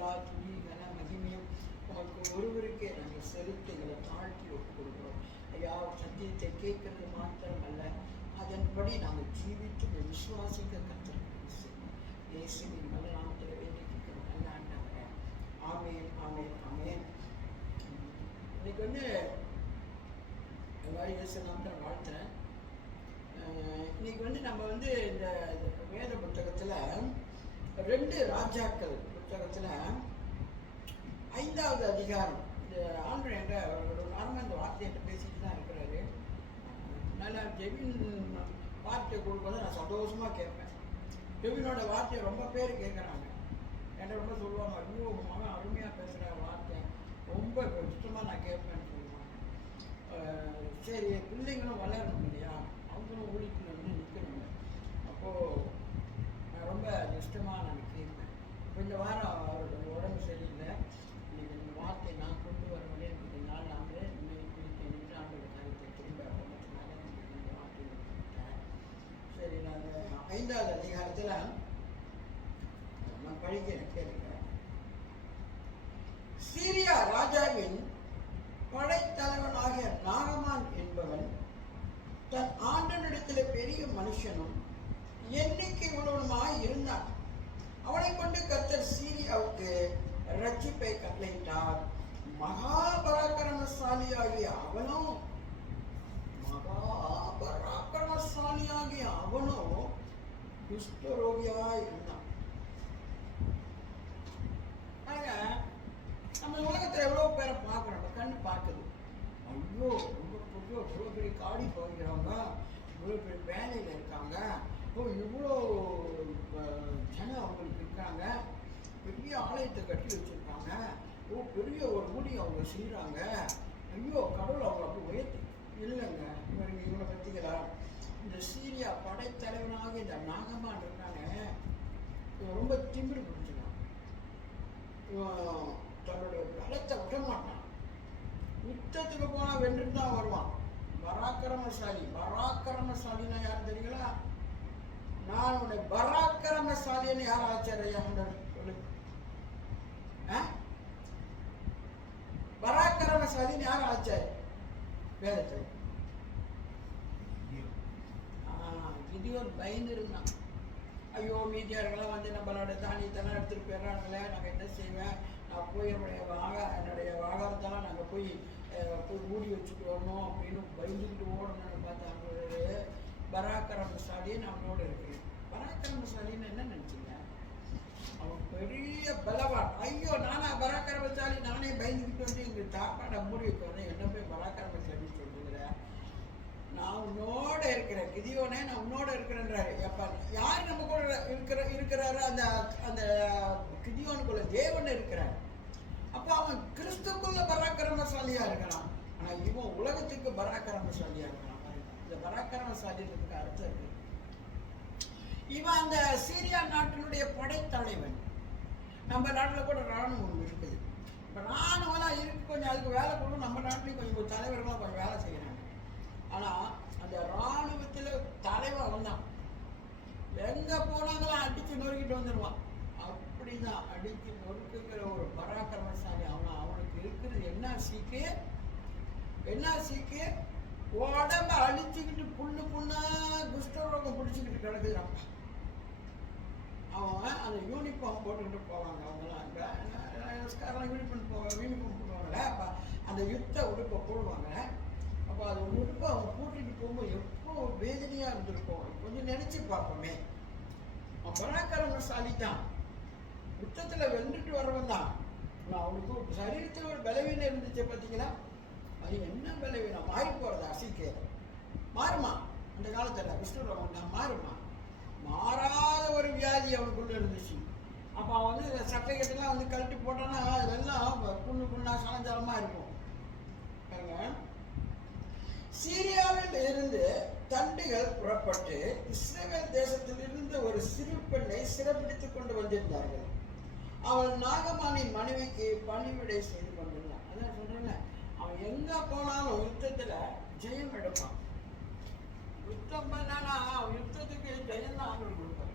எல்லா துணி கன மகிமையும் உமக்கு ஒருவருக்கே நாங்கள் செலுத்தி எங்களை தாழ்த்தி ஒப்பு கொடுக்கிறோம் ஐயா. சத்தியத்தை கேட்கறது மாத்திரம் அல்ல, அதன்படி நாங்கள் ஜீவித்து விசுவாசிக்க கற்றுக்கிறோம். இயேசுவின் நல்ல நாமத்தில் வேண்டிக்கிறோம் நல்ல ஆண்டவரே. ஆமேன் ஆமேன் ஆமேன். இன்னைக்கு எல்லாரும் இயேசு நாமத்தில் வாழ்த்துறேன். இன்னைக்கு நம்ம இந்த வேத புத்தகத்தில் 2 ராஜாக்கள் புத்தகத்தில் 5வது அதிகாரம். இந்த ஆண்டு என்ற ஒரு நார்மல் இந்த வார்த்தையை பேசிட்டு தான் இருக்கிறாரு. நல்லா ஜெபின் வார்த்தையை கொடுக்கும்போது நான் சந்தோஷமாக கேட்பேன். ஜெபினோட வார்த்தையை ரொம்ப பேர் கேட்குறாங்க. என்கிட்ட ரொம்ப சொல்லுவாங்க, ஐயோ மகன் அருமையாக பேசுகிற வார்த்தை ரொம்ப இஷ்டமாக நான் கேட்பேன்னு சொல்லுவாங்க. சரி, பிள்ளைங்களும் வளரணும் இல்லையா, அவங்களும் ஊழியத்தில் நிற்கணும். அப்போது நான் ரொம்ப இஷ்டமாக நான் கேட்பேன். இப்போ இந்த வாரம் அவரோட உடம்பு சரியில்லை. இன்னைக்கு இந்த வார்த்தை நான் கொண்டு வரவனே எனக்கு நாள் நாங்களே இன்னைக்கு ஆண்டோட காரியத்தை திரும்ப பண்ணதுனால இந்த வார்த்தையை கொடுத்துட்டேன். சரி, நான் 5வது அதிகாரத்தில் நான் படிக்கிறேன் கேளுங்க. சீரியா ராஜாவின் படைத்தலைவனாகிய நாகமான் என்பவன் தன் ஆண்டனிடத்தில் பெரிய மனுஷனும் எண்ணிக்கை உள்ளவனுமாய் இருந்தான். அவனை கொண்டு கர்த்தர் சீரியாவுக்கு ரட்சிப்பை கட்டளையிட்டார். மகாபராக்கிரமசாலியாகிய அவனும் குஷ்டரோகியாய் இருந்தான். நம்ம உலகத்தில் எவ்வளோ பேரை பார்க்குறோம், நம்ம கண்ணு பார்க்குது. ஐயோ இவ்வளோ பெரிய காடி போகிறவங்க, இவ்வளோ பெரிய வேலையில் இருக்காங்க, இவ்வளோ ஜனம் அவங்களுக்கு இருக்காங்க, பெரிய ஆலயத்தை கட்டி வச்சுருக்காங்க, பெரிய ஒரு முடி அவங்க செய்கிறாங்க, ஐயோ கடவுள் அவங்க அப்படி உயர்த்தி இல்லைங்க. இவங்களை பற்றிங்களா, இந்த சீரியா படைத்தலைவனாக இந்த நாகமான் இருக்காங்க, இவன் ரொம்ப திமிரு பிடிச்சிருக்கான். இவன் தன்னுடைய பலத்தை விட மாட்டான். யுத்தத்துக்கு போனால் வென்று தான் வருவான். பராக்கிரமசாலின்னா யாரும் தெரியுங்களா? நான் உன்னை பராக்கிரமசாலின்னு யார் ஆச்சாரியா சொல்லு. பராக்கிரமசாலின்னு யார் ஆச்சாரி வேதத்தை? கிதியோன் பயந்து இருந்தான். ஐயோ மீதியார்கள்லாம் நம்மளோட தானியத்தெல்லாம் எடுத்துகிட்டு போயிடுறாங்களே, நாங்கள் என்ன செய்வேன், நான் போய் என்னுடைய வாகனத்தெல்லாம் நாங்கள் போய் மூடி வச்சுட்டு வரணும் அப்படின்னு பயந்துக்கிட்டு ஓடணும்னு பார்த்தாங்க. பராக்கிரமசாலியே நம்மளோட இருக்கிறேன். பராக்கிரமசாலின்னு என்ன நினச்சிங்க? அவன் பெரிய பலவான். ஐயோ நானா பராக்கிரமசாலி, நானே பயந்துக்கிட்டு வந்து எங்கள் தாப்பாடை மூடி வைக்க என்ன போய் பராக்கிரமசாலின்னு சொல்லுங்கிறேன். நான் உன்னோட இருக்கிறேன், கிதியோனே நான் உன்னோட இருக்கிறேன்றாரு. எப்போ யார் நம்ம கூட இருக்கிறாரு? அந்த அந்த கிதியோனுக்குள்ள தேவன் இருக்கிறார். அப்போ அவன் கிறிஸ்துக்குள்ள பராக்கிரமசாலியா இருக்கிறான். ஆனால் இவன் உலகத்துக்கு பராக்கிரமசாலியா இருக்கிறான். இந்த பராக்கிரமசாலின்றதுக்கு அர்த்தம் இருக்கு. இவன் அந்த சீரியா நாட்டினுடைய படைத்தலைவன். நம்ம நாட்டில் கூட இராணுவம் இருக்குது. இப்போ இராணுவம்லாம் இருக்கு, கொஞ்சம் அதுக்கு வேலை கொடுக்கும். நம்ம நாட்டிலையும் கொஞ்சம் தலைவர்களாக கொஞ்சம் வேலை செய்கிறாங்க. ஆனால் அந்த இராணுவத்தில் தலைவன் வந்தான், எங்கே போனாங்களாம் அடித்து நொறுக்கிட்டு வந்துடுவான். அப்படிதான் அடித்து நொறுக்குங்கிற ஒரு பராக்கிரமசாலி அவனுக்கு இருக்கிறது என்ன சீக்கு உடம்ப அழிச்சுக்கிட்டு புண்ணா குஷ்டரோகம் பிடிச்சிக்கிட்டு கிடக்குறான். அவன் அந்த யூனிஃபார்ம் போட்டுக்கிட்டு போவாங்க. அவங்களாம் யூனிஃபார்ம் போடுவாங்கல்ல, அப்போ அந்த யுத்த உடுப்பை போடுவாங்க. அப்போ அது உடுப்பை அவங்க கூட்டிகிட்டு போகும்போது எப்போ வேதனையாக இருந்திருக்கும். கொஞ்சம் நினச்சி பார்ப்போமே. அவன் பராக்கிரமசாலி தான், யுத்தத்தில் வென்றுட்டு வரவன் தான். அவனுக்கு சரீரத்தில் ஒரு பலவீனம் இருந்துச்சு பார்த்தீங்களா? அது என்ன பலவீனம்? மாறி போகிறது அசிக்க மாறுமா? அந்த காலத்தில் குஷ்டரோகம் தான் மாறுமா? மாறாத ஒரு வியாதி அவனுக்குள்ள இருந்துச்சு. அப்போ அவன் சட்டைக்கட்டெல்லாம் கழட்டி போட்டான்னா அதெல்லாம் புண்ணா சலஞ்சாலமாக இருக்கும். சீரியாவில் இருந்து தண்டுகள் புறப்பட்டு இஸ்ரவேல் தேசத்தில் இருந்த ஒரு சிறு பெண்ணை சிறப்பிடித்துக் கொண்டு வந்திருந்தார்கள். அவள் நாகமானின் மனைவிக்கு பணிவிடை செய்து கொண்டிருந்தான். அதான் சொல்றேன், அவன் எங்க போனாலும் யுத்தத்துல ஜெயம் எடுப்பான். யுத்தம் பண்ணானா அவன் யுத்தத்துக்கு ஜெயம் தான் அவங்களுக்கு கொடுப்பான்.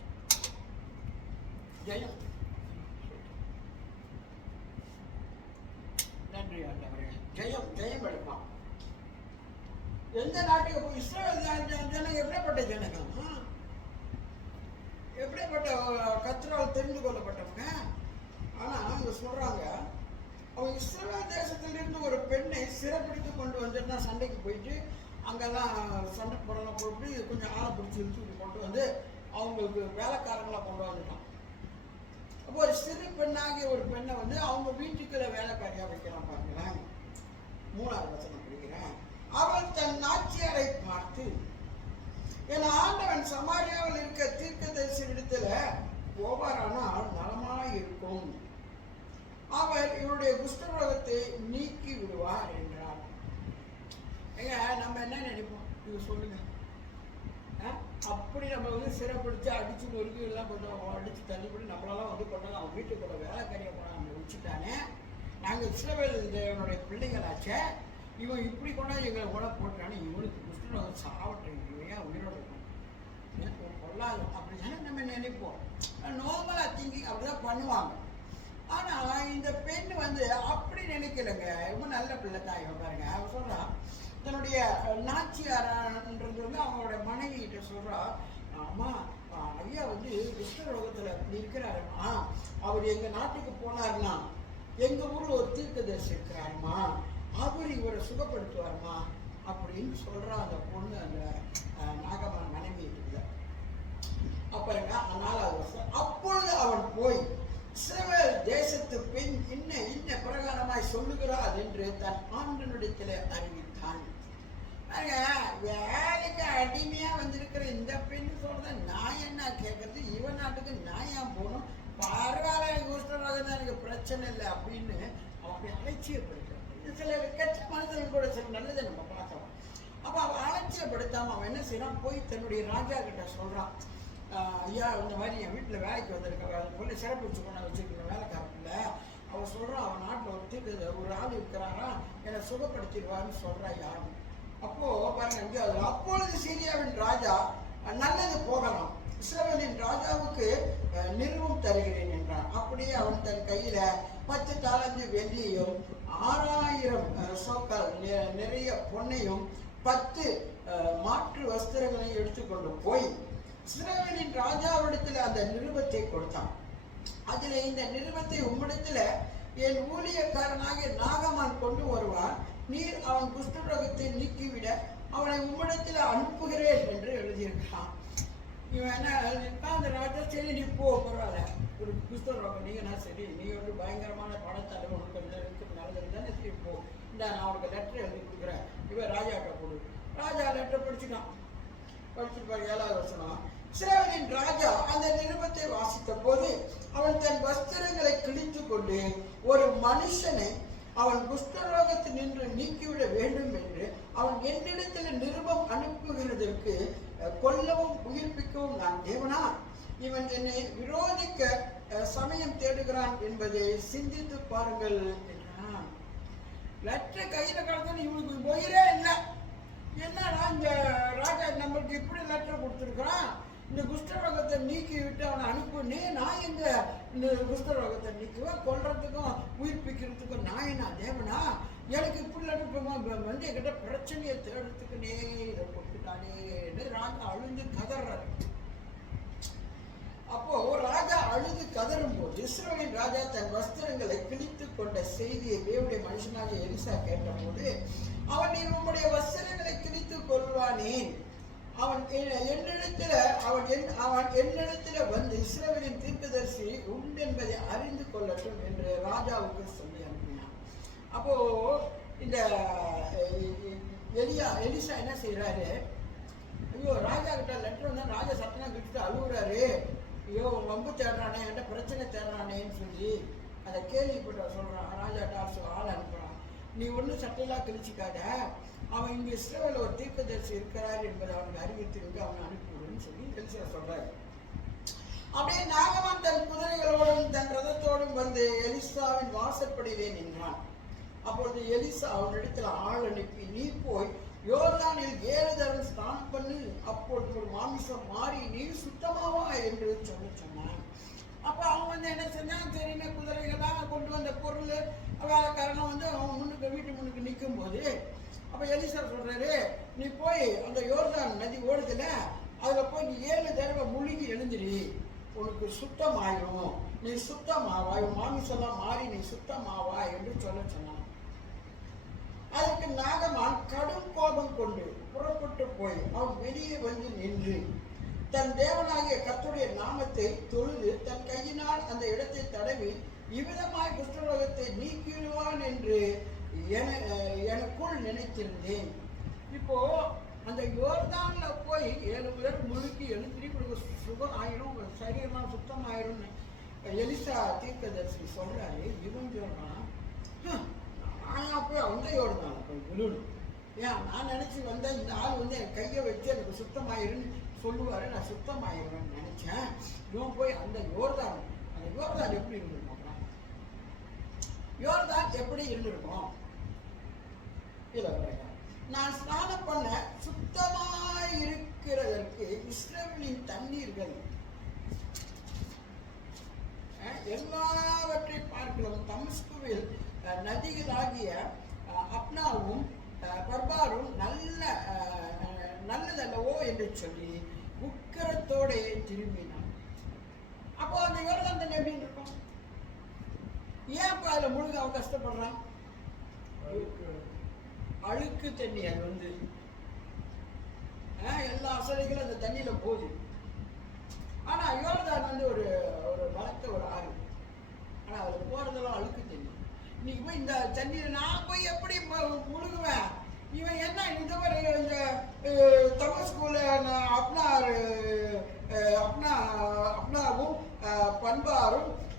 ஜெயம் ஜெயம் எடுப்பான். எந்த நாட்டுக்கு போய் இஸ்ரவேல் ஜனங்க எப்படிப்பட்ட ஜனங்க, எப்படிப்பட்ட கர்த்தரால் தெரிந்து கொள்ளப்பட்டவங்க. ஆனா அவங்க சொல்றாங்க, அவங்க இஸ்ரவேல் தேசத்திலிருந்து ஒரு பெண்ணை சிறைப்பிடித்து கொண்டு வந்துட்டு சண்டைக்கு போயிட்டு அங்கெல்லாம் சண்டை போடலாம் போட்டு கொஞ்சம் ஆளை பிடிச்சி இழுத்து கொண்டு வந்து அவங்களுக்கு வேலைக்காரங்களா கொண்டு வந்துட்டான். அப்போ ஒரு சிறு பெண்ணாகிய ஒரு பெண்ணை வந்து அவங்க வீட்டுக்குள்ள வேலைக்காரியா வைக்கிறான். பாருங்களேன், 3வது வசனம் படிக்கிறேன். அவள் தன் நாச்சியாரை பார்த்து, என் ஆண்டவன் சமாரியாவில் இருக்க தீர்க்கதரிசி இடத்துல போவாரானால் நலமாய் இருக்கும், அவர் இவருடைய குஷ்டரோகத்தை நீக்கி விடுவார் என்றார். ஏங்க நம்ம என்ன நினைப்போம், இது சொல்லுங்க. அப்படி நம்ம வந்து சிறைப்பிடிச்சு அடிச்சு நொறுக்கி எல்லாம் கொஞ்சம் அடிச்சு தள்ளிப்படி நம்மளெல்லாம் வந்து கொண்டாந்து அவன் வீட்டுக்குள்ள வேலைக்காரியை கொண்டாந்து நம்ம வச்சுட்டானே, நாங்கள் இஸ்ரவேல் தேவனுடைய பிள்ளைகளாச்சே, இவன் இப்படி கொண்டாந்து எங்களை கூட போட்டானே, இவனுக்கு குஷ்டரோகம் சாவட்டும், இவன் உயிரோட இருக்கும் கொள்ளாது அப்படி தானே நம்ம நினைப்போம். நார்மலா திங்கிங் அப்படிதான் பண்ணுவாங்க. ஆனா இந்த பெண் வந்து அப்படி நினைக்கலங்க. ரொம்ப நல்ல பிள்ளை தான் இவன். பாருங்க, அவன் சொல்றான், தன்னுடைய நாச்சியாரன்றது வந்து அவங்களோட மனைவி கிட்ட சொல்றா, அம்மா ஐயா வந்து குஷ்டரோகத்துல இப்படி இருக்கிறாருமா, அவர் எங்க நாட்டுக்கு போனாருன்னா எங்க ஊர்ல ஒரு தீர்க்கதரிசி இருக்கிறாருமா, அவர் இவரை சுகப்படுத்துவாருமா அப்படின்னு சொல்றா அந்த பொண்ணு, அந்த நாகமான் மனைவி இருக்குல்ல. அப்புறங்க அதனால அப்பொழுது அவன் போய் இஸ்ரவேல் தேசத்து பெண் இன்ன பிரகாரமாய் சொல்லுகிறாள் என்று தன் ஆண்டனிடத்தில் அறிவித்தான். வேலைக்கு அடிமையா வந்திருக்கிற இந்த பெண் சொல்றத நான் என்ன கேட்கறது, இவன் நாட்டுக்கு நான் ஏன் போகணும், பரவாயில்ல குஷ்டரோகம் தான் எனக்கு பிரச்சனை இல்லை அப்படின்னு அவன் அப்படி அலட்சியப்படுத்துறான். சில கெட்ட மனுஷன் கூட சில நல்லதை நம்ம பார்க்கலாம். அப்ப அவன் அலட்சியப்படுத்தாம அவன் என்ன செய்யறான், போய் தன்னுடைய ராஜா கிட்ட சொல்றான், ஐயா இந்த மாதிரி என் வீட்டில் வேலைக்கு வந்திருக்க பொண்ணு சிறப்பு வச்சு கொண்டு வச்சிருக்கணும் வேலைக்காரப்பில்ல, அவன் சொல்றான் அவன் நாட்டில் ஒரு ஆள் இருக்கிறாரா, என்னை சுகப்படுத்திடுவான்னு சொல்றா யாரும். அப்போ பாருங்க, அப்பொழுது சீரியாவின் ராஜா நல்லது போகலாம், இஸ்ரவேலின் ராஜாவுக்கு நிறுவம் தருகிறேன் என்றான். அப்படியே அவன் தன் கையில 10 தாலந்து வெள்ளியையும் 6000 சோக்கால் நிறைய பொன்னையும் 10 மாற்று வஸ்திரங்களையும் எடுத்துக்கொண்டு போய் இஸ்ரவேலின் ராஜாவிடத்துல அந்த நிருபத்தை கொடுத்தான். அதுல இந்த நிருபத்தை உம்மிடத்துல என் ஊழியக்காரனாகிய நாகமான் கொண்டு வருவான், நீர் அவன் குஷ்டரோகத்தை நீக்கிவிட அவனை உம்மிடத்துல அனுப்புகிறேன் என்று எழுதியிருக்கான். இவன் என்ன எழுதியிருக்கான், அந்த ராஜா சரி நீ போ, பரவாயில்ல, ஒரு குஷ்டரோகம் நீங்கன்னா சரி, நீ வந்து பயங்கரமான பணத்தலை உனக்கு இருக்கு நல்லது தானே, சரி போ, இந்த நான் உனக்கு லெட்டர் எழுதி கொடுக்குறேன், இவன் ராஜாட்ட கொடு. ராஜா லெட்டர் படிச்சுட்டான். படிச்சுட்டு 7வது வசனம், இஸ்ரவேலின் ராஜா அந்த நிருபத்தை வாசித்த போது அவன் தன் வஸ்திரங்களை கிழித்து கொண்டு ஒரு மனுஷனை அவன் குஷ்டரோகத்தில் நின்று நீக்கிவிட வேண்டும் என்று அவன் என்னிடத்தில் நிருபம் அனுப்புகிறதற்கு கொல்லவும் உயிர்ப்பிக்கவும் நான் தேவனா, இவன் என்னை விரோதிக்க சமயம் தேடுகிறான் என்பதை சிந்தித்து பாருங்கள் என்றான். லெட்டர் கையில கலந்து இவனுக்கு உயிரே இல்லை. என்னன்னா இந்த ராஜா நம்மளுக்கு இப்படி லெட்டர் கொடுத்துருக்கான், இந்த குஷ்டரோகத்தை நீக்கி விட்டு அவனை அனுப்புனே, நான் எங்க இந்த குஷ்டரோகத்தை நீக்குவேன், கொல்றதுக்கும் உயிர்ப்பிக்கிறதுக்கும் நான் என்ன தேவனா, எனக்கு இப்படி லெட்டர் வந்து என்கிட்ட பிரச்சனையை தேடுறதுக்குனே இதை கொடுத்துட்டானேன்னு ராஜா அழுந்து கதறாரு. அப்போ ராஜா அழுது கதறும் போது இஸ்ரவேலின் ராஜா தன் வஸ்திரங்களை கிழித்து கொண்ட செய்தியை தேவனுடைய மனுஷனாக எலிசா கேட்ட போது, அவன் நீ உன்னுடைய வஸ்திரங்களை கிழித்து கொள்வானேன், அவன் என்னிடத்துல வந்து இஸ்ரவேலின் தீர்க்கதரிசி உண்டு என்பதை அறிந்து கொள்ளட்டும் என்று ராஜாவுக்கு சொல்லி அனுப்பினான். அப்போ இந்த எலிசா என்ன செய்யறாரு, ஐயோ ராஜா கிட்ட லெட்டர் வந்தா ராஜா சட்டனா கிட்ட அழுகுறாரு, ஐயோ வம்பு தேடுறானே, என்கிட்ட பிரச்சனை தேடுறானேன்னு சொல்லி அதை கேள்விப்பட்ட சொல்றான். ராஜா ஆள் அனுப்புறான், நீ ஒன்றும் சட்டையெல்லாம் கிழிச்சிக்காத, அவன் இங்க இஸ்ரவேல் ஒரு தீர்க்கதரிசி இருக்கிறார் என்பதை அவனுக்கு அறிவித்திருந்து அவனை அனுப்பிவிடுன்னு சொல்லி எலிசா சொல்றாரு. அப்படியே நாகமான் தன் குதிரைகளோடும் தன் ரதத்தோடும் வந்து எலிசாவின் வாசற்படியிலே நின்றான். அப்பொழுது எலிசா அவனிடத்தில் ஆள் அனுப்பி, நீ போய் யோர்தானில் 7 தரம் ஸ்நானம் பண்ணு, அப்பொழுது ஒரு மாமிசம் மாறி நீ சுத்தமாவா என்று சொன்னான். அப்ப அவன் வந்து என்ன செஞ்சான், சரின்னு குதிரைகள்லாம் கொண்டு வந்த பொருள் வேலைக்காரங்க வந்து அவன் முன்னுக்கு வீட்டு முன்னுக்கு நிற்கும் போது அப்ப எலிசா சொல்றாரு, நீ போய் அந்த யோர்தான் நதி ஓடுதுல, அதுல போய் நீ 7 தடவை முழுகி எழுந்திரி, உனக்கு சுத்தமாயிரும், நீ சுத்தமாவாய், மாமிசெல்லாம் மாறி நீ சுத்தமாவா என்று சொல்ல சொன்னான். அதுக்கு நாகமான் கடும் கோபம் கொண்டு புறப்பட்டு போய் அவன் வெளியே வந்து நின்று தன் தேவனாகிய கர்த்தருடைய நாமத்தை தொழுது தன் கையினால் அந்த இடத்தை தடவி இவ்விதமாய் குஷ்டரோகத்தை நீக்கிடுவான் என்று எனக்குள் நினைத்திருந்தேன். இப்போ அந்த யோர்தான்ல போய் 7 பேர் முழுக்கி எழுந்திரி உங்களுக்கு சுகம் ஆயிரும், சரீரம் சுத்தம் ஆயிரும் எலிசா தீர்க்கதரிசி சொல்றாரு. இவன் சொல்றான், ஆனா போய் அந்த யோர்தான் போய் விழுணும், ஏன் நான் நினைச்சு வந்தேன் இந்த ஆள் வந்து என் கையை வச்சு எனக்கு சுத்தமாயிருன்னு சொல்லுவாரு, நான் சுத்தமாயிருவேன்னு நினைச்சேன். இவன் போய் அந்த யோர்தான் எப்படி இருந்திருக்கும், யோர்தான் எப்படி இருந்திருக்கும் இல்ல, நான் ஸ்நானம் பண்ண சுத்தமாய் இருக்கிறதற்கு இஸ்ரவேலின் தண்ணீர்கள் எல்லாவற்றை பார்க்கிறோம். தமஸ்குவில் நதிகளாகிய அப்னாவும் பர்பாரும் நல்லதல்லவோ என்று சொல்லி உக்கரத்தோட திரும்பினான். அப்போ அந்த யோர்தான் தண்ணி எப்படி இருக்கும்? ஏன் அதுல முழுக அவன் கஷ்டப்படுறான்? அழுக்கு தண்ணி. அது வந்து எல்லா அசலைகளும் அந்த தண்ணியில போகுது. ஆனா யோர்தான் வந்து ஒரு பலத்த ஒரு ஆறு, ஆனா அதுல போறதெல்லாம் அழுக்கு தண்ணி. இன்னைக்கு போய் இந்த தண்ணியில நான் போய் எப்படி முழுகுவேன்? இவன் என்ன இந்த மாதிரி இந்த தமஸ்குல அப்னாவும்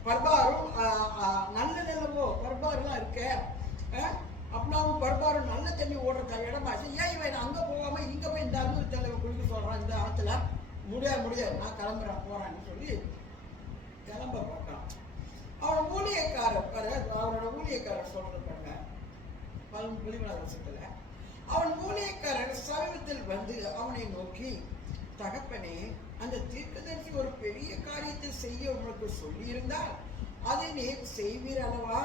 பர்பாரும் நல்லதல்லவோ, பர்பாருலாம் இருக்க, அப்னாவும் பர்பாரும் நல்ல தண்ணி ஓடுற இடமாச்சு, ஏன் இவன் அங்க போகாம இங்க போய் இந்த அன்பு தலைவர் குளிக்க சொல்றான் இந்த ஆத்துல? முடியாது, நான் கிளம்புறேன் போறான்னு சொல்லி கிளம்ப பார்க்கலாம். அவனோட ஊழியக்காரர் சொல்றாங்க 17 வருஷத்துல அவன் ஊழியக்காரர் சமீபத்தில் வந்து அவனை நோக்கி, தகப்பனே, அந்த தீர்க்கதரிசி ஒரு பெரிய காரியத்தை செய்ய உனக்கு சொல்லி இருந்தால் அதை நீ செய்வீர் அல்லவா?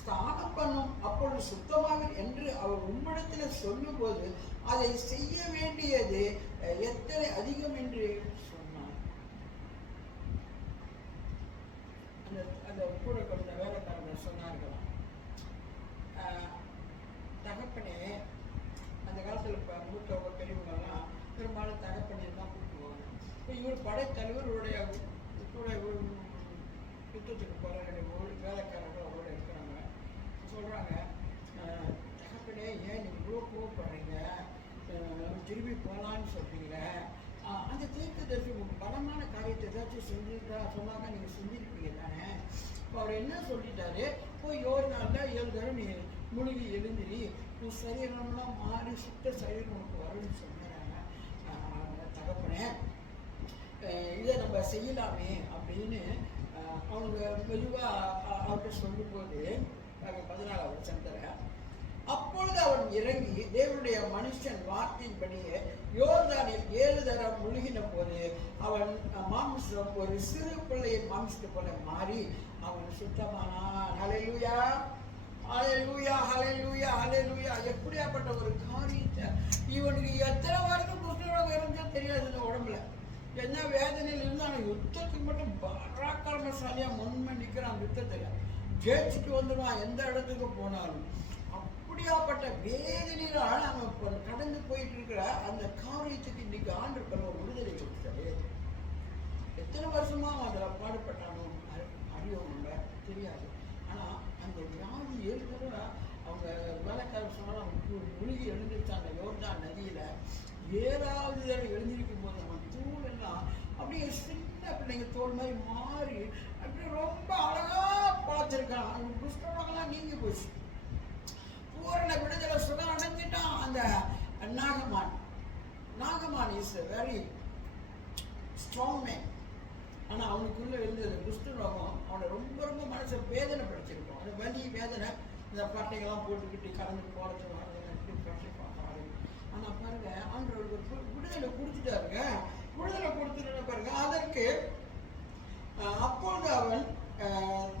ஸ்நானம் பண்ணும் அப்பொழுது சுத்தமாக என்று அவர் உம்மிடத்தில் சொல்லும் போது அதை செய்ய வேண்டியது எத்தனை அதிகம் என்று சொன்னார். அந்த கூட கொஞ்ச வேலைக்காரர்கள் சொன்னார்களாம், தகப்பனே, அந்த காலத்துல மூத்தவங்க பெரியவங்கெல்லாம் பெரும்பாலும் தகப்பனே தான் கூப்பிடுவாங்க. இப்போ இவர் படைத்தலைவருடைய கூட யுத்தத்துக்கு போற வேலைக்காரர்கள் அவரோட இருக்கிறாங்க. சொல்றாங்க, தகப்பனே, ஏன் நீங்க இவ்வளோ கோவப்படுறீங்க, திரும்பி போகலான்னு சொல்றீங்களே, அந்த தீர்க்கதரிசி உங்களுக்கு பலமான காரியத்தை ஏதாச்சும் செஞ்சுட்டா சொன்னாங்க, நீங்க செஞ்சிருப்பீங்க தானே? அவர் என்ன சொல்லிட்டாரு, போய் 7 நாள்ல 7 தடவை நீ முழுகி எழுந்திரி, உன் சரீரம்லாம் மாறி சுத்த சரீரம் உனக்கு வரும்னு சொன்னாங்க. தகப்பனே, இதை நம்ம செய்யலாமே அப்படின்னு அவங்க மெதுவா அவர்கிட்ட சொல்லும்போது 14வது வசனத்துல, அப்பொழுது அவன் இறங்கி தேவனுடைய மனுஷன் வார்த்தையின்படியே யோர்தானில் 7 தடவை முழுகின போது அவன் மாம்சம் ஒரு சிறு பிள்ளையின் மாம்சத்தை போல மாறி அவன் சுத்தமானான். ஹல்லேலூயா, ஹல்லேலூயா, ஹல்லேலூயா, ஹல்லேலூயா. எப்படியாப்பட்ட ஒரு காரியத்தை! இவனுக்கு எத்தனை வருடம் குஷ்டரோகம் இருந்தா தெரியாது, இந்த உடம்புல என்ன வேதனையில் இருந்தாலும் யுத்தத்துக்கு மட்டும் பராக்கிரமசாலியா முன்மே நிற்கிறான். யுத்தத்துல ஜெயிச்சுட்டு வந்துடுவான் எந்த இடத்துக்கு போனாலும். அப்படியாப்பட்ட வேதனையிலான அவன் கடந்து போயிட்டு இருக்கிற அந்த காரியத்துக்கு இன்னைக்கு ஆண்டு ஒரு விடுதலை கொடுத்தாரு. எத்தனை வருஷமா அவன் அதில் பாடுபட்டானோ அறியோம் தெரியாது. ஆனா அந்த வியாதி 7 தடவை அவங்க வேலைக்காரர் சொன்னாலும் அவன் முழுகி எழுந்திருச்சாங்க யோர்தான் நதியில. 7வது தடவை எழுந்திருக்கும் போது அவன் தூள் எல்லாம் அப்படியே சின்ன பிள்ளைங்க தோல் மாதிரி மாறி அப்படி ரொம்ப அழகா பார்த்துருக்கான். அவன் குஷ்டரோகம்லாம் நீங்கி போச்சு, பூரண விடுதலை சுகம் அடைஞ்சிட்டான். அந்த நாகமான் இஸ் வெரி ஸ்ட்ராங் மேன். ஆனா அவனுக்குள்ள இருந்தது குஷ்டரோகம் அவனை ரொம்ப ரொம்ப மனசை வேதனை படுத்திருக்கும். அந்த வலி வேதனை, இந்த பட்டைகள்லாம் போட்டுக்கிட்டு கலந்து போறது வரது பார்ப்பாரு. ஆனா பாருங்க, ஆண்டவருக்கு விடுதலை கொடுத்துட்டாருங்க. விடுதலை கொடுத்துட்டு பாருங்க. அதற்கு அப்பொழுது அவன்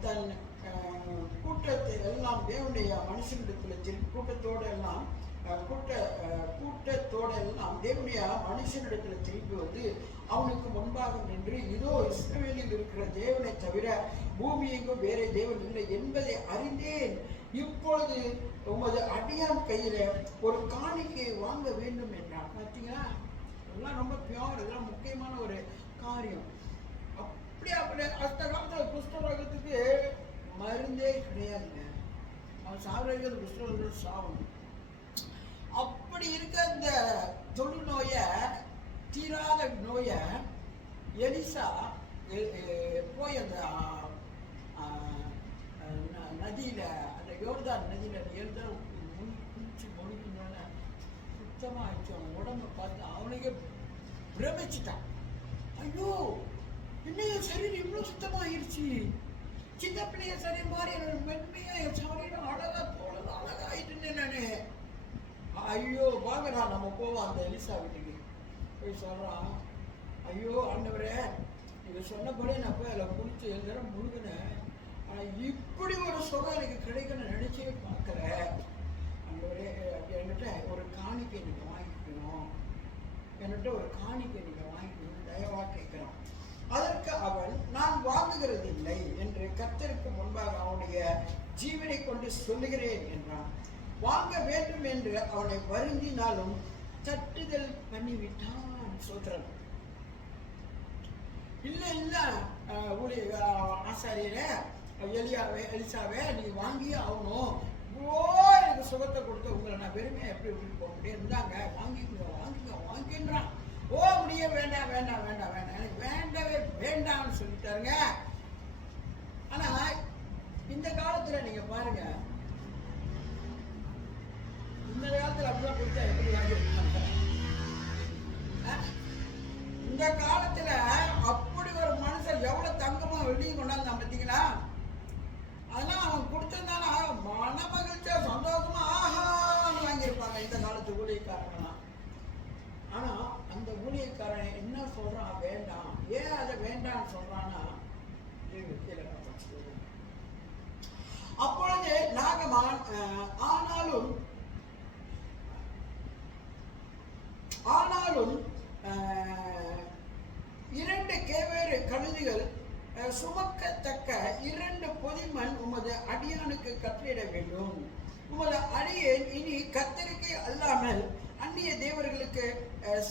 தன் கூட்டத்தை எல்லாம் தேவனுடைய மனுஷனிடத்தில் கூட்டத்தோடு எல்லாம் கூட்டத்தோடு எல்லாம் தேவனுடைய மனுஷனிடத்தில் திரும்பி வந்து அவனுக்கு முன்பாக நின்று, இதோ இஸ்ரவேலில் இருக்கிற தேவனை தவிர பூமி எங்கும் வேற தேவன் இல்லை என்பதை அறிந்தேன். இப்பொழுது உமது அடியான் கையில ஒரு காணிக்கையை வாங்க வேண்டும் என்றார். பார்த்தீங்களா, இதெல்லாம் ரொம்ப பியோர், இதெல்லாம் முக்கியமான ஒரு காரியம். அப்படி அந்த காலத்துல குஷ்டரோகத்துக்கு மருந்தே கிடையாதுங்க. அவன் சாப்பிட குஷ்டரோகம் சாவணும். அப்படி இருக்க அந்த தொழுநோய, தீராத நோய எலிசா போய் அந்த நதியில, அந்த யோர்தான் நதியில குளிச்சு முடிக்கணும்னால சுத்தமா ஆயிடுச்சு. அவன் உடம்பை பார்த்து அவனுக்கே பிரமிச்சுட்டான். ஐயோ, என்னைய சரீரம் இவ்வளவு சுத்தமா ஆயிடுச்சு, சின்ன பிள்ளைய சரி மாதிரி மென்மையா என் சரீரம் அழகா தோழது அழகா ஆயிட்டுன்னு நானு. ஐயோ வாங்கடா நம்ம போவோம் அந்த எலிசா வீட்டுக்கு. போய் சொல்றான், ஐயோ ஆண்டவரே, நீங்க சொன்னபடி நான் போய் அதில் குளிச்சு எல்லாரும் முழுகினேன். ஆனால் இப்படி ஒரு சுகம் எனக்கு கிடைக்கணும்னு நினைச்சே பார்க்கல. ஆண்டவரே, என்கிட்ட ஒரு காணிக்கை நீங்க வாங்கிக்கணும், என்கிட்ட ஒரு காணிக்கை நீங்க வாங்கிக்கணும் தயவா கேட்கிறோம். அதற்கு அவன், நான் வாங்குகிறது இல்லை என்று கர்த்தருக்கு முன்பாக அவனுடைய ஜீவனை கொண்டு சொல்லுகிறேன் என்றான். வாங்க வேண்டும் என்று அவனை வருந்தினாலும் தட்டுதல் பண்ணிவிட்டான். சோத்திரம். இல்ல இல்ல ஆசாரியரே, எலிசாவே, நீ வாங்கியே ஆகணும். எனக்கு சுகத்தை கொடுத்து உங்களை நான் வெறுமையா எப்படி விட்டு போக முடியும்? இருந்தாங்க, வாங்கின்றான். முடிய வேண்டாம் வேண்டாம் வேண்டாம் வேண்டாம், எனக்கு வேண்டவே வேண்டாம்னு சொல்லிட்டாருங்க. ஆனா இந்த காலத்துல நீங்க பாருங்க, இந்த காலத்துல அப்படிலாம் கொடுத்தா எப்படி வாங்கிருக்காங்க? இந்த காலத்துல அப்படி ஒரு மனுஷன் எவ்வளவு தங்கமா வெளியே கொண்டாந்தான் பார்த்தீங்களா? அதெல்லாம் அவன் கொடுத்ததுனால மன மகிழ்ச்சியா சந்தோஷமா ஆஹான்னு வாங்கியிருப்பாங்க இந்த காலத்து ஊழியக்காரங்களாம். ஆனா அந்த ஊழியக்காரன் என்ன சொல்றான்? வேண்டாம். ஏன் அதை வேண்டாம்னு சொல்றான்னா, அப்பொழுது நாகமான், ஆனாலும் 2 கேவேறு கழுதிகள் சுமக்கத்தக்க 2 பொதிமண் உமது அடியானுக்கு கட்டளையிட வேண்டும். உமது அடியேன் இனி கர்த்தருக்கு அல்லாமல் அந்நிய தேவர்களுக்கு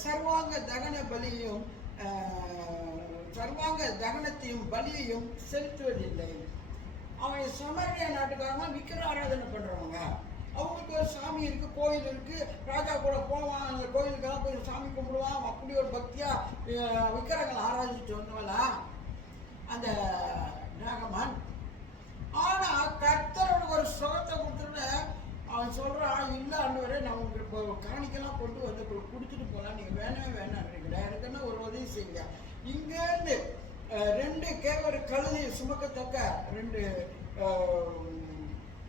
சர்வாங்க தகனத்தையும் பலியையும் செலுத்துவதில்லை. அவன் சமரிய நாட்டுக்காரங்க விக்கிர ஆராதனை பண்றவங்க. அவங்களுக்கு ஒரு சாமி இருக்கு, கோயில் இருக்கு, ராஜா கூட போவான், அந்த கோயிலுக்கெல்லாம் போய் சாமி கும்பிடுவான். அப்படி ஒரு பக்தியா விக்கிரங்களை ஆராதிச்சுட்டு வந்தவளா அந்த நாகமான். ஆனா கர்த்தரோட ஒரு சுகத்தை கொடுத்துட்டு அவன் சொல்றான், இல்ல ஆண்டவரே, நான் உங்களுக்கு இப்போ காணிக்கெல்லாம் கொண்டு வந்து கொடுத்துட்டு போகலாம், நீங்க வேணவே வேணாம், எனக்கு என்ன ஒரு உதவி செய்யுங்க. இங்க இருந்து 2 கேவரு கழுதி சுமக்கத்தக்க 2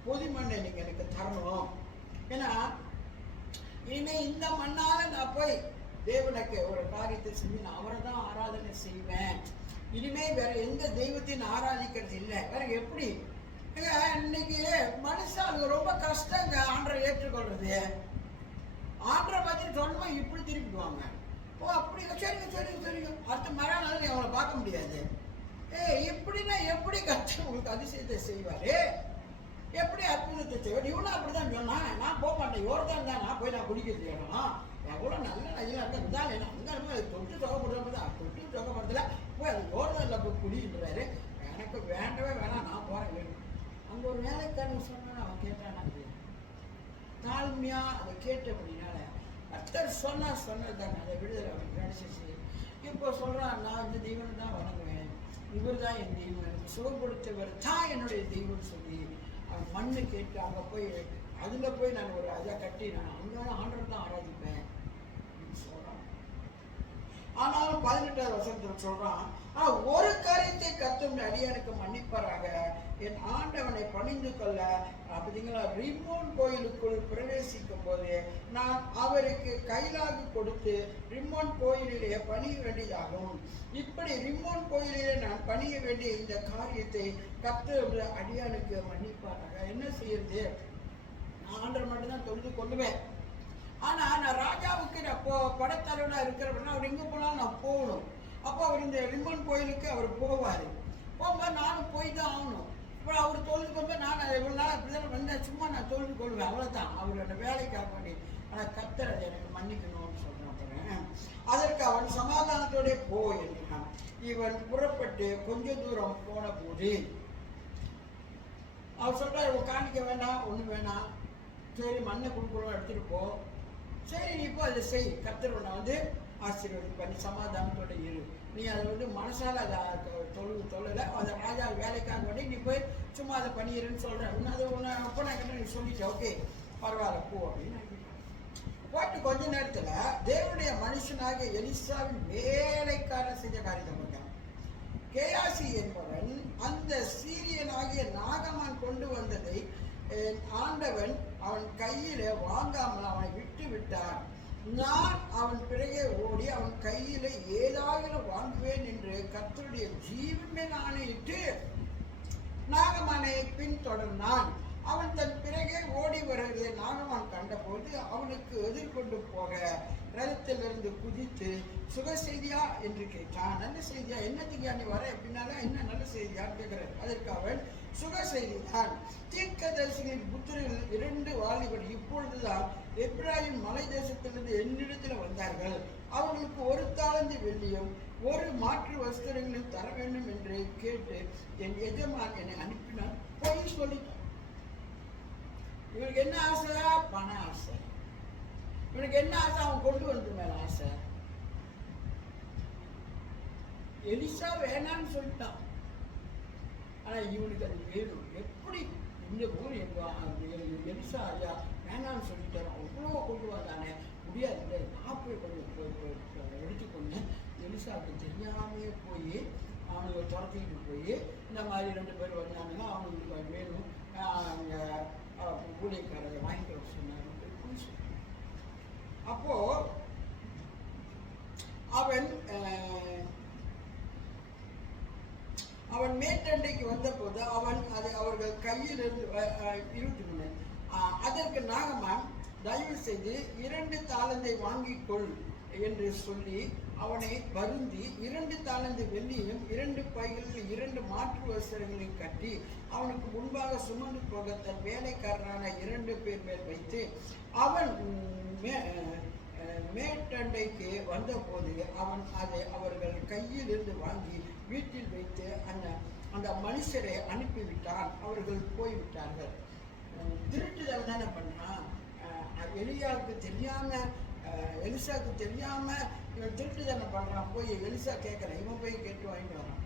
பொதி மண்ணை நீங்க எனக்கு தரணும். ஏன்னா இனிமே இந்த மண்ணால நான் போய் தேவனுக்கு ஒரு காரியத்தை செஞ்சு நான் அவரை தான் ஆராதனை செய்வேன். இனிமே வேற எந்த தெய்வத்தையும் ஆராதிக்கிறது இல்லை. வேற எப்படி? இன்னைக்கு மனுஷாளுக்கு ரொம்ப கஷ்டங்க ஆண்டரை ஏற்றுக்கொள்றது. ஆண்டரை பத்தி சொன்னமா இப்படி திருப்பிடுவாங்க. அப்படி சரிங்க சரிங்க சரிங்க, அடுத்த மறுநாள் நீ அவளை பார்க்க முடியாது. இப்படின்னா எப்படி கஷ்டம் உங்களுக்கு அதிசயத்தை செய்வாரு? எப்படி அற்புதத்தை செய்வார்? இவனும் அப்படிதான் சொன்னான். நான் போக மாட்டேன், யோர்தான் தான் நான் போய் நான் குடிக்கிறது வேணும். எவ்வளோ நல்ல நதியாக இருந்தால் இருந்தாலும் என்ன அங்கே தொட்டு தொகைப்படுறது தான், தொட்டு தொகைப்படுறதுல போய் அது யோர்தானில் போய் குடிக்கிறாரு. எனக்கு வேண்டவே வேணாம், நான் போகிறேன் வேணும். அங்கே ஒரு வேலைக்காரன் சொன்னான்னு அவன் கேட்டான். அது தாழ்மையாக அதை கேட்டு அப்படின்னால கர்த்தர் சொன்னது தாங்க அதை விடுதலை அவனுக்கு கிடைச்சிச்சு. இப்போ சொல்கிறான், நான் இந்த தெய்வனை தான் வணங்குவேன், இவர் தான் என் தெய்வம், எனக்கு சுகப்படுத்தவர் தான் என்னுடைய தெய்வம்னு சொல்லி அவன் மண்ணு கேட்டு அங்கே போய் அதில் போய் நான் ஒரு அதை கட்டி நான் அங்கே ஆண்டவர் தான் ஆராதிப்பேன் சொல்கிறான். ஆனாலும் 18வது வசனத்தில் சொல்றான், ஒரு காரியத்தை கர்த்தர் அடியானுக்கு மன்னிப்பாராக, என் ஆண்டவனை பணிந்து கொள்ள பார்த்தீங்களா, ரிம்மோன் கோயிலுக்குள் பிரவேசிக்கும் போது நான் அவருக்கு கைலாகு கொடுத்து ரிம்மோன் கோயிலிலே பணிய வேண்டியதாகும். இப்படி ரிம்மோன் கோயிலிலே நான் பணிய வேண்டிய இந்த காரியத்தை கர்த்தர் அடியானுக்கு மன்னிப்பாராக. என்ன செய்யறது? நான் ஆண்டவர் மட்டும்தான் தொழுது கொள்ளுவேன். ஆனா நான் ராஜாவுக்கு நான் படத்தலைவனா இருக்கிறவனா அவர் எங்க போனாலும் நான் போகணும். அப்போ அவர் இந்த ரிம்மன் கோயிலுக்கு அவர் போவார். போகும்போது நானும் போய் தான் ஆகணும். இப்போ அவர் தொழுது கொள்வேன். நான் இவ்வளோ நாள் அப்படிதான் வந்தேன், சும்மா நான் தொழுது கொள்வேன், அவ்வளோதான். அவரோட வேலைக்காக வேண்டி. ஆனால் கர்த்தர் அதை எனக்கு மன்னிக்கணும்னு சொல்கிறேன். அதற்கு அவன் சமாதானத்தோட போ என்றான். இவன் புறப்பட்டு கொஞ்ச தூரம் போன போது அவர் சொல்கிறார், காணிக்க வேண்டாம், ஒன்றும் வேணாம், சரி மண்ணை கொடுக்குறோம், எடுத்துகிட்டு போ, சரி நீ இப்போ அதை செய், கர்த்தர் உன்னை ஆசீர்வாதம் பண்ணி சமாதானத்தோட இரு. நீ அதை மனசால அதை தொழலை, அதை ராஜா வேலைக்காக வேண்டி நீ போய் சும்மா அதை பண்ணிடுன்னு சொல்கிறேன். இன்னும் அதை ஒன்று அப்போ நான் கிட்ட நீ சொல்லிட்ட, ஓகே பரவாயில்ல போ அப்படின்னு போட்டு கொஞ்ச நேரத்தில் தேவனுடைய மனுஷனாக எலிசாவின் வேலைக்காரன் செஞ்ச காரியத்தை பண்ணான். கேயாசி என்பவன் அந்த சீரியனாகிய நாகமான் கொண்டு வந்ததை ஆண்டவன் அவன் கையில வாங்காமல் அவனை விட்டு விட்டார். நான் அவன் பிறகே ஓடி அவன் கையில ஏதாவது வாங்குவேன் என்று கர்த்தருடைய ஜீவனை ஆணையிட்டு நாகமானை பின்தொடர்ந்தான். அவன் தன் பிறகே ஓடி வருவதை நாகமான் கண்டபோது அவனுக்கு எதிர்கொண்டு போக ரதத்திலிருந்து குதித்து சுக செய்தியா என்று கேட்டான். நல்ல செய்தியா? என்னத்துக்கு நீ வர அப்படின்னால என்ன நல்ல செய்தியான்னு கேட்கிறார். அதற்கு அவன் சுக செய்தி தான். தீர்க்கதரிசிகளின் புத்திரர்கள் 2 வாலிபர் இப்பொழுதுதான் எப்ராயிம் மலை தேசத்திலிருந்து என்னிடத்தில் வந்தார்கள். அவர்களுக்கு 1 தாலந்து வெள்ளியும் 1 மாற்று வஸ்திரங்களையும் தர வேண்டும் என்று கேட்டு என் எஜமான் என்னை அனுப்பினார். போய் சொல்லிட்டான். இவனுக்கு என்ன ஆசை? பண ஆசை. இவனுக்கு என்ன ஆசை? அவன் கொண்டு வந்து மேல ஆசை. எலிசா வேணான்னு சொல்லிட்டான். ஆனா இவனுக்கு அது வேணும். எப்படி இந்த ஊர் எலிசா ஐயா வேணான்னு சொல்லிட்டாரு, அவ்வளோ கொண்டு வந்தானே, முடியாது, நான் போய் கொஞ்சம் எடுத்துக்கொண்டு எலிசாவுக்கு தெரியாமையே போய் அவனுக்கு துரத்திக்கிட்டு போய் இந்த மாதிரி 2 பேர் வந்தானுங்க, அவனுக்கு வேணும், ஊழியக்காரரை வாங்கிட்டு வர சொன்னாங்க. அப்போ அவன் மேட்டண்டைக்கு வந்த போது அவர்கள் கையில் இருந்து 23 அதற்கு நாகமான் தயவு செய்து 2 தாலந்தை வாங்கிக்கொள் என்று சொல்லி அவனை வருந்தி 2 தாலந்து வெள்ளியும் 2 பைகளில் 2 மாற்று வஸ்திரங்களையும் கட்டி அவனுக்கு முன்பாக சுமந்து போக தன் வேலைக்காரரான 2 பேர் மேல் வைத்து அவன் மேட்டண்டைக்கு வந்தபோது அவன் அதை அவர்கள் கையில் இருந்து வாங்கி வீட்டில் வைத்து அந்த மனுஷரை அனுப்பிவிட்டான். அவர்கள் போய்விட்டார்கள். திருட்டுதல் தானே பண்ணான். எலியாவுக்கு தெரியாம, எலிசாவுக்கு தெரியாம இவன் திருட்டுதனை பண்றான். போய் எலிசா கேட்கறான், இவன் போய் கேட்டு வாங்கிட்டு வரான்.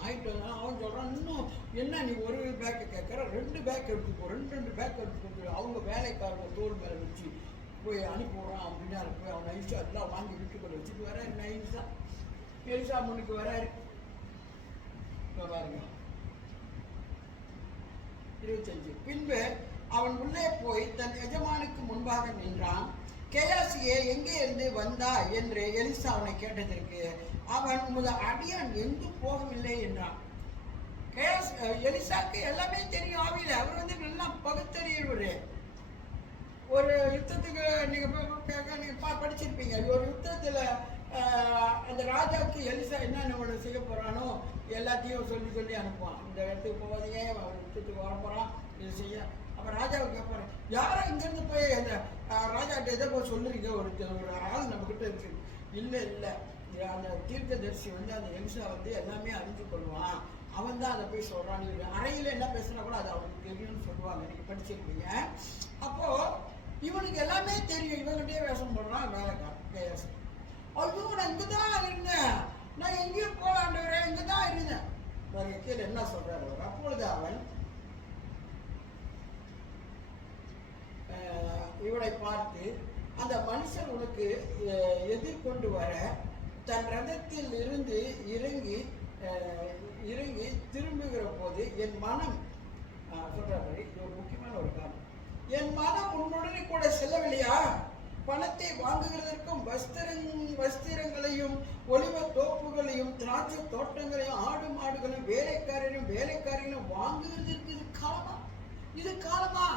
வாங்கிட்டு வந்தான். அவன் சொல்றான், இன்னும் என்ன நீ 1 பேக்கை கேட்கற, 2 பேக் எடுத்துக்கோ, 2 பேக் எடுத்துக்கோ. அவங்க வேலைக்காரங்க தோல் மேல வச்சு போய் அனுப்பி விடுறான். அப்படின்னா போய் அவன் நைஸா எல்லாம் வாங்கி வீட்டுக்குள்ள வச்சுட்டு வர நைஸா எலிசா முன்னுக்கு வராரு. பாருங்க 25. பின்பு அவன் உள்ளே போய் தன் எஜமானுக்கு முன்பாக நின்றான். கேயாசியே எங்கே இருந்து வந்தா என்று எலிசா அவனை கேட்டதற்கு அவன் உமது அடியான் எங்கும் போகவில்லை என்றான். எலிசாக்கு எல்லாமே தெரியும் ஆவியில. அவர் நல்லா பகுத்தறியவர். ஒரு யுத்தத்துக்கு நீங்க படிச்சிருப்பீங்க. ஒரு யுத்தத்துல அந்த ராஜாவுக்கு எலிசா என்னென்ன ஒன்று செய்ய போறானோ எல்லாத்தையும் சொல்லி சொல்லி அனுப்புவான். இந்த இடத்துக்கு போகாதீங்க, அவன் யுத்தத்துக்கு வர போறான், இது செய்ய. அப்ப ராஜாவுக்கு கேட்பாரு, யாரும் இங்கிருந்து போய் அந்த ராஜாட்ட எதை போய் சொல்லுறீங்க, ஒரு ஆள் நம்ம கிட்ட இருக்கு. இல்லை அந்த தீர்க்கதரிசி அந்த எலிசா எல்லாமே அறிந்து கொள்வான், அவன் தான் அதை போய் சொல்றான். அறையில என்ன பேசுனா கூட அது அவனுக்கு தெரியும்னு சொல்லுவாங்க. நீங்க படிச்சிருப்பீங்க. அப்போ இவனுக்கு எல்லாமே தெரியும். இவன்கிட்டயே வேஷம் போடுறான் வேலைக்காரன். ஐயோ நான் இங்கதான் இருந்தேன், நான் எங்கேயும் போலாண்டவரேன், இங்கதான் இருந்தேன். கீழே என்ன சொல்றாரு அவர்? அப்பொழுது அவன் இவனை பார்த்து அந்த மனுஷன் உனக்கு எதிர்கொண்டு வர தன் ரதத்தில் இருந்து இறங்கி இறங்கி திரும்புகிற போது என் மனம் சொல்ற மாதிரி இது ஒரு முக்கியமான ஒரு காரணம். என் மனம் உன்னுடனே கூட செல்லவில்லையா? பணத்தை வாங்குகிறதற்கும் வஸ்திரங்களையும் ஒலிவ தோப்புகளையும் திராட்சை தோட்டங்களையும் ஆடு மாடுகளையும் வேலைக்காரரையும் வாங்குகிறதுக்கு இது காலமா? இது காலமா?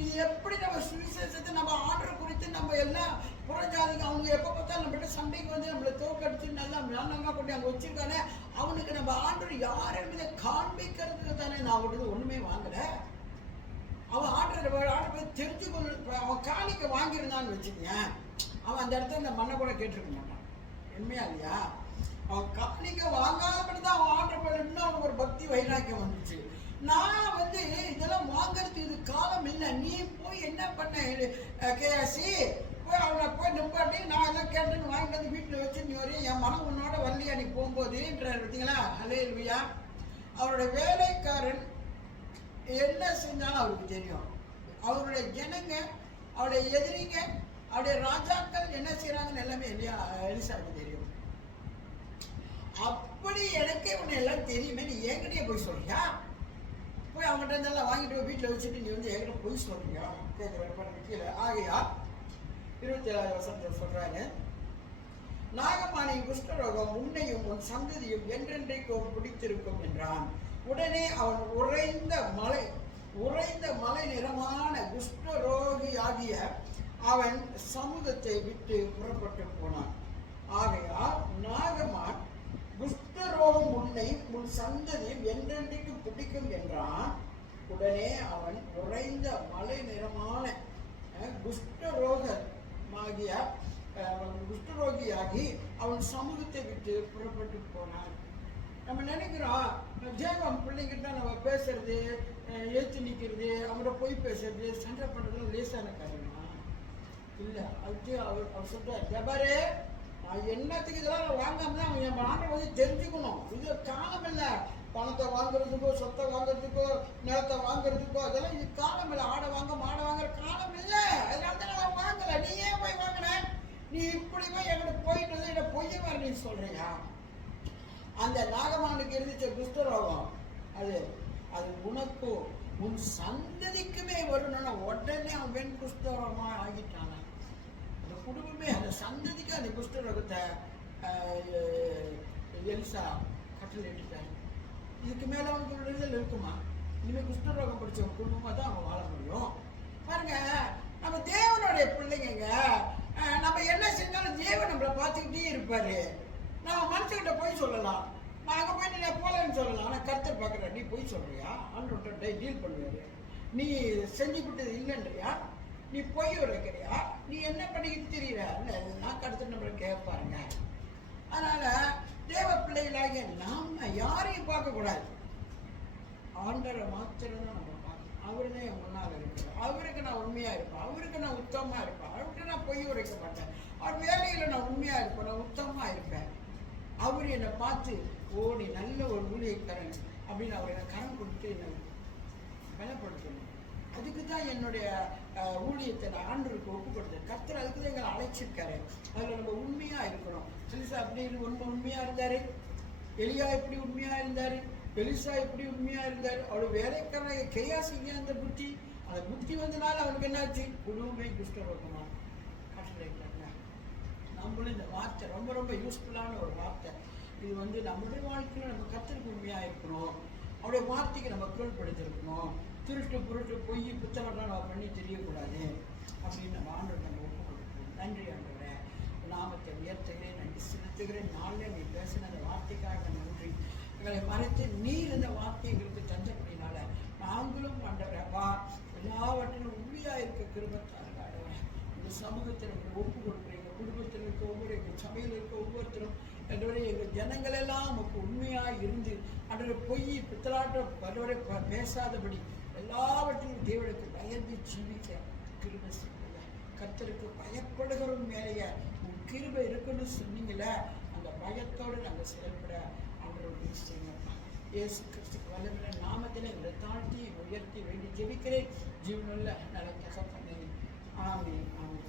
இது எப்படி நம்ம சுவிசேஷத்தை நம்ம ஆர்டர் குறித்து நம்ம எல்லாம் புறஜாதிங்க அவங்க எப்போ பார்த்தா நம்மகிட்ட சண்டைக்கு வந்து நம்மளை தோக்கடிச்சு நல்லா மேலங்கா கொண்டு அங்கே வச்சிருக்கானே அவனுக்கு நம்ம ஆர்டர் யார் என்பதை காண்பிக்கிறதுக்கு தானே நான் அவனுக்கு ஒன்றுமே வாங்கலை. அவன் ஆர்டர் தெரிஞ்சுக்கொள்ள அவன் காணிக்க வாங்கியிருந்தான்னு வச்சுக்கங்க, அவன் அந்த இடத்துல இந்த மண்ணை கூட கேட்டிருக்க மாட்டான். உண்மையா இல்லையா? அவன் காணிக்க வாங்காதபடி தான் அவன் ஆர்டர் பண்ணிட்டு அவனுக்கு ஒரு பக்தி வைராக்கியம் வந்துச்சு. நான் வந்து இதெல்லாம் வாங்கறதுக்கு இது காலம் இல்லை. நீ போய் என்ன பண்ண கேசி போய் அவனை போய் நிப்பாட்டி நான் எல்லாம் கேட்டேன்னு வாங்கிட்டு வந்து வீட்டில் வச்சு நீ வரையும் என் மனம் உன்னோட வரலையா நீ போகும்போதுன்றார். பார்த்தீங்களா? அல்லேலூயா. அவரோட வேலைக்காரன் என்ன செஞ்சாலும் அவருக்கு தெரியும். அவருடைய ஜனங்க, அவருடைய எதிரிங்க, அவருடைய ராஜாக்கள் என்ன செய்யறாங்கன்னு எல்லாமே எலிசாவுக்கு தெரியும். அப்படி எனக்கே உன்னை எல்லாம் தெரியுமே, நீ என்கிட்டயே போய் சொல்றியா? போய் அவங்ககிட்ட இருந்தெல்லாம் வாங்கிட்டு போய் வீட்டில் வச்சுட்டு நீ வந்து என்கிட்ட போய் சொல்றியா கேட்குற கீழே. ஆகையா 27 வசனத்தில் சொல்றாரு, நாகமானின் குஷ்டரோகம் உன்னையும் உன் சந்ததியும் என்றென்றைக்கும் பிடித்திருக்கும் என்றான். உடனே அவன் உறைந்த மலை நிறமான குஷ்டரோகியாகிய அவன் சமூகத்தை விட்டு புறப்பட்டு போனான். ஆகையால் நாகமான் குஷ்டரோகம் உன்னை உன் சந்ததியும் என்றென்றைக்கும் பிடிக்கும் என்றான். உடனே அவன் உறைந்த மலை நிறமான குஷ்டரோகியாகி அவன் சமூகத்தை விட்டு புறப்பட்டு போனான். நம்ம நினைக்கிறோம் ஜெயகம் பிள்ளைங்கிட்ட நம்ம பேசுறது, ஏற்று நிற்கிறது, அவரை போய் பேசுறது, சண்டை பண்ணுறது லேசான காரியமா இல்லை. அதுக்கு அவர் சொல்றார், ஜபரே நான் என்னத்துக்கு இதெல்லாம் வாங்காம தான் அவன் என் ஆண்டை வந்து தெரிஞ்சுக்கணும். இது காலம் இல்லை. பணத்தை வாங்குறதுக்கோ சொத்தை வாங்குறதுக்கோ நிலத்தை வாங்குறதுக்கோ அதெல்லாம் இது காலம் இல்லை. ஆடை வாங்க மாடை வாங்குற காலம் இல்லை. அதனால தான் நான் வாங்கலை. நீ ஏன் போய் வாங்கின? நீ இப்படி போய் எங்கிட்ட போயிட்டு வந்து என்ன பொய்ய வர நீ சொல்றியா? அந்த நாகமானுக்கு இருந்துச்ச குஷ்டரோகம் அது உனக்கோ உன் சந்ததிக்குமே வரணும்னா உடனே அவன் வெண் குஷ்டரோகமா ஆகிட்டான. அந்த குடும்பமே அந்த சந்ததிக்கு அந்த குஷ்டரோகத்தை எலிசா கட்டளையிட்டாங்க. இதுக்கு மேல அவனுக்கு ஒரு விடுதலை இருக்குமா? இனிமேல் குஷ்டரோகம் படிச்ச குடும்பமா தான் அவன் வாழ முடியும். பாருங்க, நம்ம தேவனுடைய பிள்ளைங்க, நம்ம என்ன செஞ்சாலும் தேவன் நம்மளை பார்த்துக்கிட்டே இருப்பாரு. நம்ம மனுஷங்கிட்ட போய் சொல்லலாம், நான் அங்கே போயிட்டு நான் போகலன்னு சொல்லலாம். ஆனால் கர்த்தர் பார்க்குற, நீ போய் சொல்றியா? ஆண்டவர்கிட்ட டீல் பண்ணுவாரு. நீ செஞ்சு கொடுத்தது இல்லைன்றியா? நீ பொய் உரைக்கிறியா? நீ என்ன பண்ணிக்கிட்டு தெரியற? இல்லை நான் கருத்து நம்மளை கேட்பாருங்க. அதனால தேவ பிள்ளைகளாகிய நாம யாரையும் பார்க்கக்கூடாது. ஆண்டரை மாத்திரம் தான் நம்ம பார்க்கணும். அவருதான் என் முன்னால் இருக்கிறார். அவருக்கு நான் உண்மையா இருப்பேன், அவருக்கு நான் உத்தமமா இருப்பேன், அவர்கிட்ட நான் பொய் உரைக்க மாட்டேன், அவர் வேலையில நான் உண்மையா இருப்பேன், நான் உத்தமமா இருப்பேன். அவர் என்னை பார்த்து ஓ நீ நல்ல ஒரு ஊழியக்காரன் அப்படின்னு அவர் என்னை கரம் கொடுத்து என்னை பலப்படுத்தணும். அதுக்கு தான் என்னுடைய ஊழியத்தை நான் ஆண்டவருக்கு ஒப்பு கொடுத்தேன். கர்த்தர் அதுக்கு தான் எங்களை அழைச்சிருக்காரு. அதில் நம்ம உண்மையா இருக்கணும். எலிசா அப்படி உண்மையா இருந்தாரு, எலியா எப்படி உண்மையா இருந்தாரு, எலிசா எப்படி உண்மையா இருந்தாரு. அவரு வேலைக்காரங்க கையாசிங்க அந்த புத்தி வந்தனால அவனுக்கு என்னாச்சு? குழுவுமே குஷ்டரோகமா கட்டளைட்டாங்க. நம்மளும் இந்த வார்த்தை ரொம்ப ரொம்ப யூஸ்ஃபுல்லான ஒரு வார்த்தை. இது வந்து நம்மளுடைய வாழ்க்கையில் நம்ம கர்த்தருக்கு உண்மையா இருக்கணும். அவருடைய வார்த்தைக்கு நம்ம கீழ்படுத்திருக்கணும். திருட்டு புருட்டு பொய் புத்தகம்லாம் நம்ம பண்ணி தெரியக்கூடாது அப்படின்னு நம்ம ஆண்டவர் நம்ம ஒப்பு கொடுக்கணும். நன்றி ஆண்டவரே, நாமத்தை உயர்த்துகிறேன், நன்றி செலுத்துகிறேன். நாளில் நீ பேசின அந்த வார்த்தைக்காக நன்றி. எங்களை மறைத்து நீர் இந்த வார்த்தை எங்களுக்கு தந்தபடினால நாங்களும் ஆண்டவரப்பா எல்லாவற்றிலும் உண்மையாக இருக்க கிருபைத்தார்கள் ஆண்டவரே. இந்த சமூகத்தில் எங்களை ஒப்பு கொடுக்குறீங்க. குடும்பத்தில் இருக்க ஒவ்வொரு, எங்கள் சபையில் இருக்க ஒவ்வொருத்தரும் ஆண்டவரே எங்கள் ஜனங்கள் எல்லாம் நமக்கு உண்மையாக இருந்து ஆண்டவரே பொய் பித்தலாட்டம் ஆண்டவரே பேசாதபடி எல்லாவற்றையும் தேவனுக்கு பயந்து ஜீவிக்க கிருபை செய்யுங்க. கர்த்தருக்கு பயப்படுகிற மேலேயே உன் கிருபை இருக்குன்னு சொன்னீங்களே, அந்த பயத்தோடு நாங்கள் செயல்பட அவர்களுடைய செய்யப்பா. இயேசு கிறிஸ்துக்கு வல்லமையுள்ள நாமத்தில் எங்களை தாழ்த்தி உயர்த்தி வேண்டி ஜெபிக்கிறேன். ஜீவனுள்ள நல்ல தகப்பனே, ஆமென், ஆமென்.